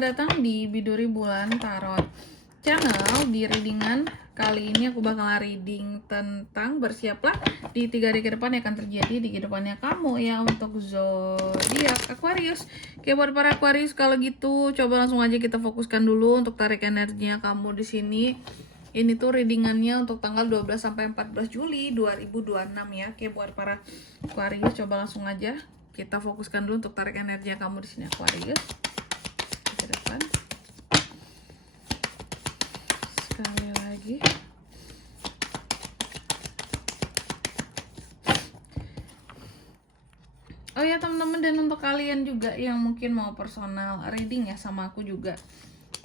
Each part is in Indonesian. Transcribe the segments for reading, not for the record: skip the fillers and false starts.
selamat datang di Biduri Bulan Tarot Channel. Di readingan kali ini aku bakal reading tentang bersiaplah di 3 hari ke depan yang akan terjadi di kehidupannya kamu ya untuk zodiak Aquarius. Oke, buat para Aquarius kalau gitu coba langsung aja kita fokuskan dulu untuk tarik energinya kamu di sini. Ini tuh readingannya untuk tanggal 12 sampai 14 Juli 2026 ya. Oke, buat para Aquarius coba langsung aja kita fokuskan dulu untuk tarik energinya kamu di sini Aquarius. Ke depan. Sekali lagi. Oh ya teman-teman, dan untuk kalian juga yang mungkin mau personal reading ya sama aku juga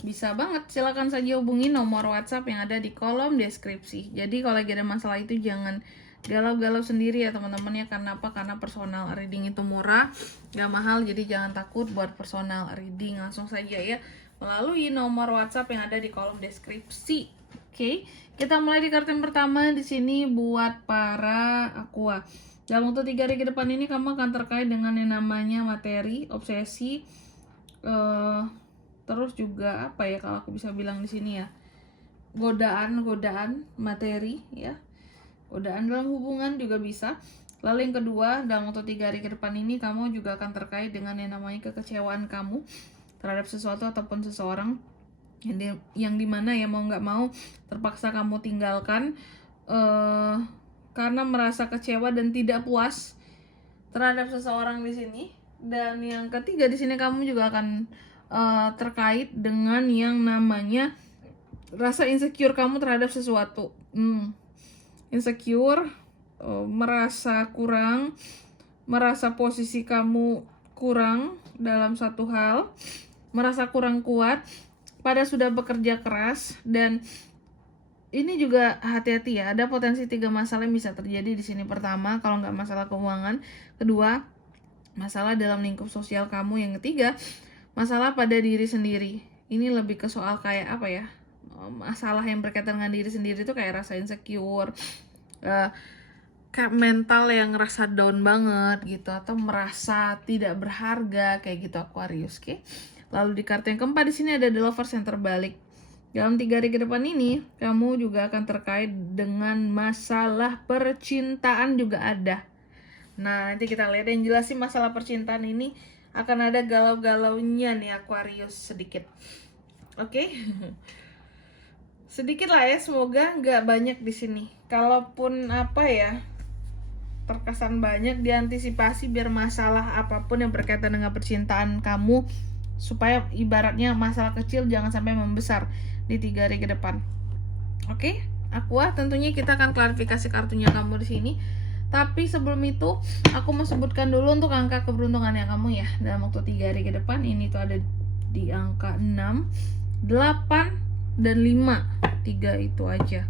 bisa banget, silakan saja hubungi nomor WhatsApp yang ada di kolom deskripsi. Jadi kalau lagi ada masalah itu jangan galau-galau sendiri ya teman-teman ya. Karena apa? Karena personal reading itu murah, gak mahal, jadi jangan takut buat personal reading. Langsung saja ya melalui nomor WhatsApp yang ada di kolom deskripsi. Oke, kita mulai di kartu yang pertama di sini buat para Aqua. Dalam waktu 3 hari ke depan ini kamu akan terkait dengan yang namanya materi, obsesi, terus juga apa ya kalau aku bisa bilang di sini ya, godaan materi ya, godaan dalam hubungan juga bisa. Lalu yang kedua, dalam waktu 3 hari ke depan ini kamu juga akan terkait dengan yang namanya kekecewaan kamu terhadap sesuatu ataupun seseorang yang dimana ya mau nggak mau terpaksa kamu tinggalkan karena merasa kecewa dan tidak puas terhadap seseorang di sini. Dan yang ketiga di sini kamu juga akan terkait dengan yang namanya rasa insecure kamu terhadap sesuatu. Insecure, merasa kurang, merasa posisi kamu kurang dalam satu hal, merasa kurang kuat pada sudah bekerja keras. Dan ini juga hati-hati ya, ada potensi 3 masalah yang bisa terjadi di sini. Pertama, kalau nggak masalah keuangan. Kedua, masalah dalam lingkup sosial kamu. Yang ketiga, masalah pada diri sendiri. Ini lebih ke soal kayak apa ya, masalah yang berkaitan dengan diri sendiri itu kayak rasa insecure, kayak mental yang ngerasa down banget gitu, atau merasa tidak berharga kayak gitu Aquarius. Oke. Lalu di kartu yang keempat di sini ada The Lovers yang terbalik. Dalam 3 hari ke depan ini kamu juga akan terkait dengan masalah percintaan juga ada. Nah, nanti kita lihat yang jelas sih masalah percintaan ini akan ada galau-galaunya nih Aquarius sedikit. Oke. Sedikit lah ya, semoga nggak banyak di sini. Kalaupun apa ya, terkesan banyak, diantisipasi biar masalah apapun yang berkaitan dengan percintaan kamu, supaya ibaratnya masalah kecil jangan sampai membesar di 3 hari ke depan. Oke, Aqua, tentunya kita akan klarifikasi kartunya kamu di sini. Tapi sebelum itu, aku mau sebutkan dulu untuk angka keberuntungannya kamu ya. Dalam waktu 3 hari ke depan ini tuh ada di angka 6, 8, dan 5. 3 itu aja.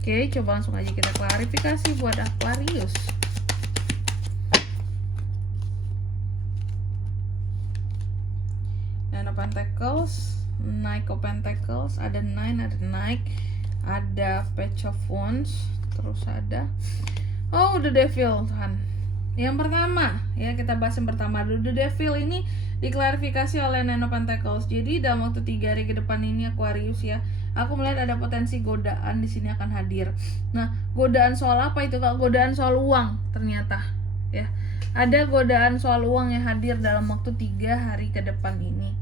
Oke, coba langsung aja kita klarifikasi buat Aquarius. Nine of Pentacles, Knight of Pentacles, ada 9, ada Knight, ada Page of Wands, terus ada The Devil, Tuhan. Yang pertama, ya kita bahas yang pertama dulu. The Devil ini diklarifikasi oleh Nine of Pentacles. Jadi dalam waktu 3 hari ke depan ini Aquarius ya, aku melihat ada potensi godaan di sini akan hadir. Nah, godaan soal apa itu? Kalau godaan soal uang ternyata ya. Ada godaan soal uang yang hadir dalam waktu 3 hari ke depan ini.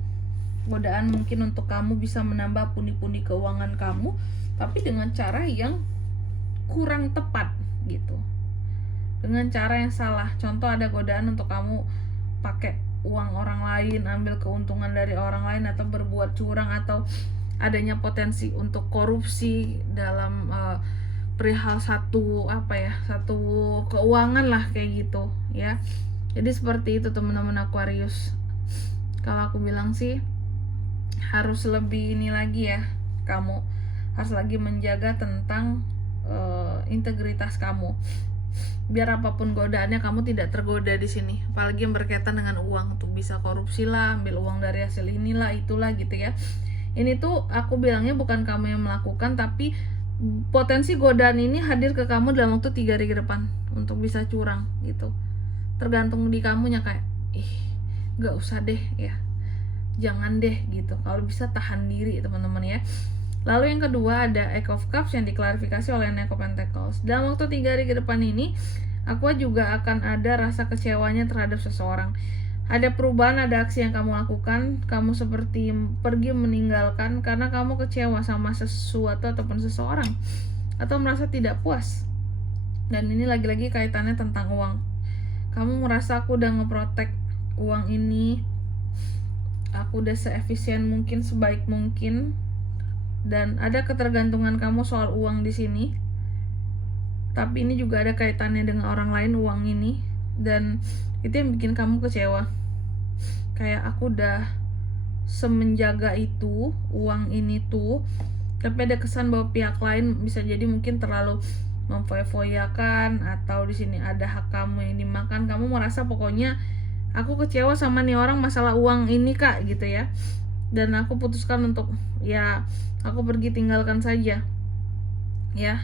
Godaan mungkin untuk kamu bisa menambah pundi-pundi keuangan kamu, tapi dengan cara yang kurang tepat gitu, dengan cara yang salah. Contoh, ada godaan untuk kamu pakai uang orang lain, ambil keuntungan dari orang lain, atau berbuat curang, atau adanya potensi untuk korupsi dalam perihal satu keuangan lah kayak gitu ya. Jadi seperti itu teman-teman Aquarius. Kalau aku bilang sih harus lebih ini lagi ya, kamu harus lagi menjaga tentang integritas kamu, biar apapun godaannya kamu tidak tergoda di sini. Apalagi yang berkaitan dengan uang, tuh bisa korupsi lah, ambil uang dari hasil inilah itulah gitu ya. Ini tuh aku bilangnya bukan kamu yang melakukan, tapi potensi godaan ini hadir ke kamu dalam waktu 3 hari ke depan untuk bisa curang gitu. Tergantung di kamunya, kayak gak usah deh ya. jangan deh gitu. Kalau bisa tahan diri teman-teman ya. Lalu yang kedua ada Eight of Cups yang diklarifikasi oleh Knight of Pentacles. Dalam waktu 3 hari ke depan ini, Aqua juga akan ada rasa kecewanya terhadap seseorang. Ada perubahan, ada aksi yang kamu lakukan. Kamu seperti pergi meninggalkan karena kamu kecewa sama sesuatu ataupun seseorang, atau merasa tidak puas. Dan ini lagi-lagi kaitannya tentang uang. Kamu merasa aku udah ngeprotek uang ini, aku udah seefisien mungkin, sebaik mungkin, dan ada ketergantungan kamu soal uang di sini. Tapi ini juga ada kaitannya dengan orang lain, uang ini, dan itu yang bikin kamu kecewa. Kayak aku udah semenjaga itu uang ini tuh, tapi ada kesan bahwa pihak lain bisa jadi mungkin terlalu memfoya-foyakan, atau di sini ada hak kamu yang dimakan. Kamu merasa pokoknya aku kecewa sama nih orang masalah uang ini kak gitu ya, dan aku putuskan untuk ya aku pergi tinggalkan saja ya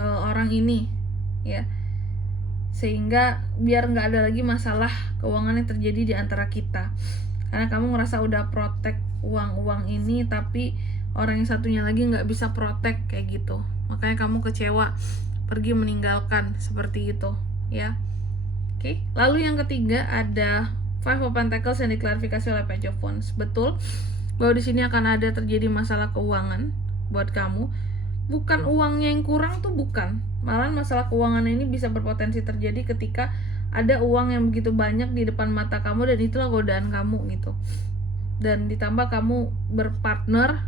orang ini ya, sehingga biar nggak ada lagi masalah keuangan yang terjadi di antara kita, karena kamu ngerasa udah protek uang ini, tapi orang yang satunya lagi nggak bisa protek kayak gitu, makanya kamu kecewa, pergi meninggalkan seperti itu ya. Oke. Lalu yang ketiga ada Five of Pentacles yang diklarifikasi oleh Page of Wands. Betul bahwa di sini akan ada terjadi masalah keuangan buat kamu. Bukan uangnya yang kurang tuh, bukan. Malah masalah keuangan ini bisa berpotensi terjadi ketika ada uang yang begitu banyak di depan mata kamu, dan itulah godaan kamu gitu. Dan ditambah kamu berpartner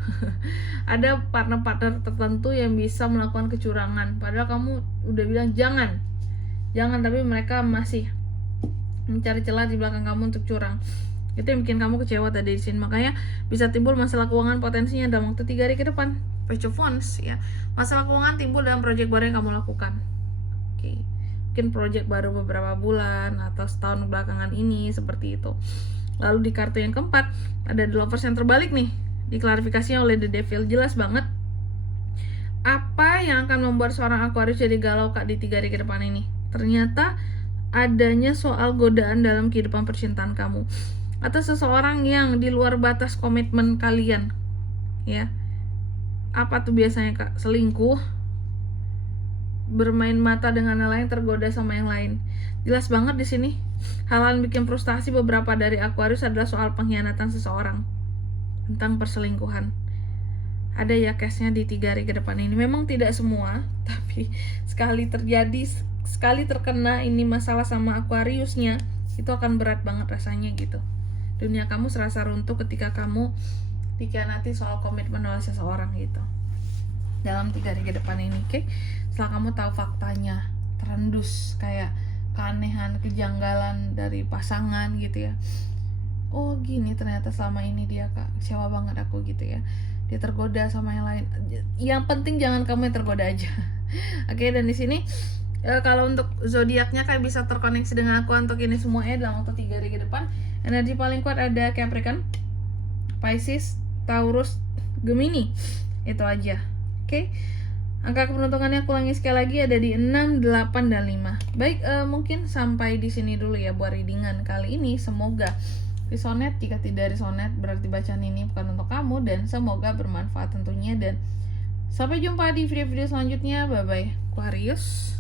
ada partner-partner tertentu yang bisa melakukan kecurangan, padahal kamu udah bilang jangan, tapi mereka masih mencari celah di belakang kamu untuk curang. Itu yang bikin kamu kecewa tadi di sini. Makanya bisa timbul masalah keuangan potensinya dalam waktu 3 hari ke depan. Page of Wands ya. Masalah keuangan timbul dalam proyek baru yang kamu lakukan. Oke. Mungkin proyek baru beberapa bulan atau setahun belakangan ini seperti itu. Lalu di kartu yang keempat ada The Lovers yang terbalik nih. Diklarifikasinya oleh The Devil. Jelas banget apa yang akan membuat seorang Aquarius jadi galau kak di 3 hari ke depan ini. Ternyata adanya soal godaan dalam kehidupan percintaan kamu, atau seseorang yang di luar batas komitmen kalian ya. Apa tuh biasanya kak? Selingkuh, bermain mata dengan yang lain, tergoda sama yang lain. Jelas banget di sini hal yang bikin frustasi beberapa dari Aquarius adalah soal pengkhianatan seseorang, tentang perselingkuhan. Ada ya case-nya di 3 hari ke depan ini. Memang tidak semua, tapi sekali terjadi, sekali terkena ini masalah sama Aquariusnya, itu akan berat banget rasanya gitu. Dunia kamu serasa runtuh ketika kamu dikhianati soal komitmen oleh seseorang gitu dalam 3 hari ke depan ini. Oke? Setelah kamu tahu faktanya, terendus kayak keanehan, kejanggalan dari pasangan gitu ya. Oh gini ternyata selama ini dia kak, kecewa banget aku gitu ya, dia tergoda sama yang lain. Yang penting jangan kamu yang tergoda aja. Oke, dan di sini kalau untuk zodiaknya kayak bisa terkoneksi dengan aku untuk ini semua ya dalam waktu 3 hari ke depan. Energi paling kuat ada Capricorn, Pisces, Taurus, Gemini. Itu aja. Oke. Angka keberuntungannya aku ulangi sekali lagi ada di 6, 8, dan 5. Baik, mungkin sampai di sini dulu ya buat readingan kali ini. Semoga resonate. Jika tidak resonate berarti bacaan ini bukan untuk kamu, dan semoga bermanfaat tentunya. Dan sampai jumpa di video-video selanjutnya. Bye bye Aquarius.